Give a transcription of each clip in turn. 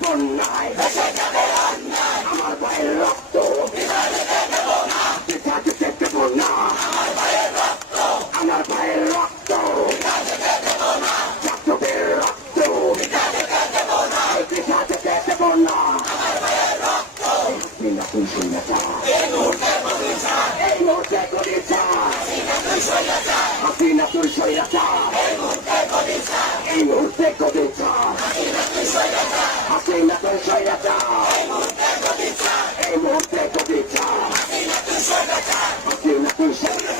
বন্যায় আমার ভাইয়ের রক্ত পিতা যেতে দেব না, আমার ভাইয়ের রক্ত ছাত্রদের রক্ত পিতা যেতে দেব না। তুই শূন্যতা এই মুহূর্তে করিছা, হাসিনা তুই সৈরাচা এই মুহূর্তে করিছা, হাসিনা তুই সৈরাচা এই মুহূর্তে করিছা, হাসিনা তুই সৈরাচা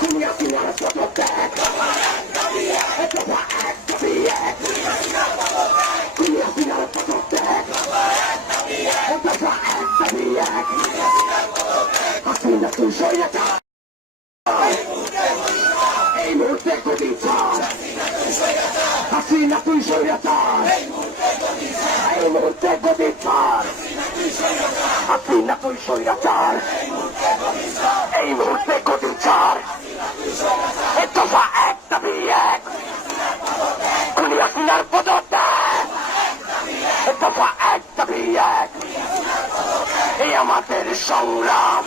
তুমি হাসিনার পদত্যাগ দফা এক দাবি এক তুমি হাসিনার পদত্যাগ দফা এক দাবি এক হাসিনা তুই সৈরাচা এই মুহূর্তে করিছা, হাসিনা তুই সৈরাচা এই মুহূর্তে করিছা, হাসিনা তুই সৈরাচার এই মুহূর্তে করিছার দফা এক দাবি এক খুনি হাসিনার পদত্যাগ দফা এক দাবি এক। এই আমাদের সংগ্রাম,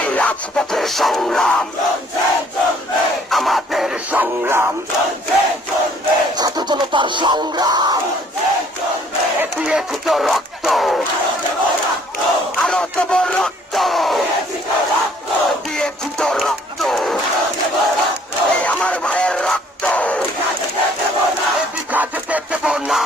এই রাজপথের সংগ্রাম, আমাদের সংগ্রাম, ছাত্র জনতার সংগ্রাম, দিয়েছি তো রক্ত আরো দেব রক্ত, দিয়েছি তো রক্ত এই আমার ভাইয়ের রক্ত, পিতা যেতে দেব না।